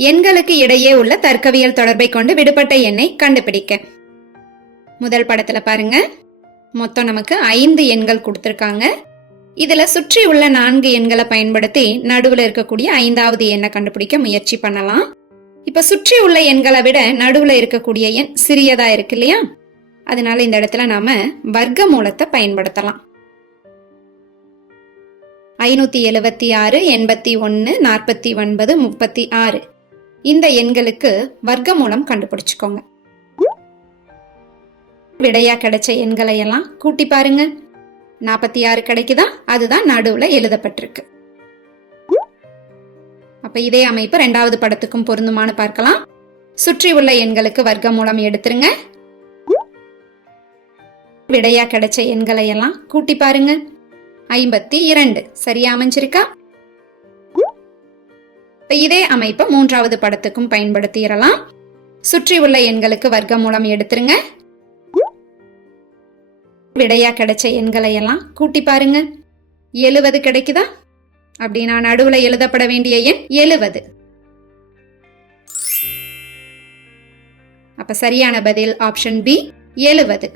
எண்களுக்கு இடையே உள்ள தர்க்கவியல் தொடர்பை கொண்டு விடுபட்ட எண்ணை கண்டுபிடிக்க. முதல் படத்துல பாருங்க. மொத்தம் நமக்கு ஐந்து எண்கள் கொடுத்துருக்காங்க. இதுல சுற்றி உள்ள நான்கு எண்களை பயன்படுத்தி நடுவுல இருக்கக்கூடிய ஐந்தாவது எண்ணை கண்டுபிடிக்க முயற்சி பண்ணலாம். இப்ப சுற்றி உள்ள எண்களை விட நடுவுல இருக்கக்கூடிய எண் சிறியதா இருக்கு இல்லையா? அதனால இந்த இடத்துல நாம வர்க்க மூலத்தை பயன்படுத்தலாம். ஐநூத்தி எழுவத்தி ஆறு எண்பத்தி ஒன்னு நாற்பத்தி ஒன்பது முப்பத்தி ஆறு. இந்த எண்களுக்கு வர்க்க மூலம் கண்டுபிடிச்சுக்கோங்க. விடையா கிடைச்ச எண்களை எல்லாம் கூட்டி பாருங்க. நாற்பத்தி ஆறு கிடைக்குதா? அதுதான் நடுவுல எழுதப்பட்டிருக்கு. அப்ப இதே அமைப்பு ரெண்டாவது படத்துக்கும் பொருந்துமானு பார்க்கலாம். சுற்றி உள்ள எண்களுக்கு வர்க்க மூலம் எடுத்துருங்க. விடையா கிடைச்ச எண்களை எல்லாம் கூட்டி பாருங்க. ஐம்பத்தி இரண்டு. சரியா அமைஞ்சிருக்கா? இப்போ இதே அமைப்பை மூன்றாவது படத்துக்கும் பயன்படுத்திடலாம். சுற்றி உள்ள எண்களுக்கு வர்க்க மூலம் எடுத்துருங்க. விடையா கிடைச்ச எண்களை எல்லாம் கூட்டி பாருங்க. எழுவது கிடைக்குதா? அப்படின்னா நடுவுல எழுதப்பட வேண்டிய எண் எழுவது. அப்ப சரியான பதில் ஆப்ஷன் பி எழுவது.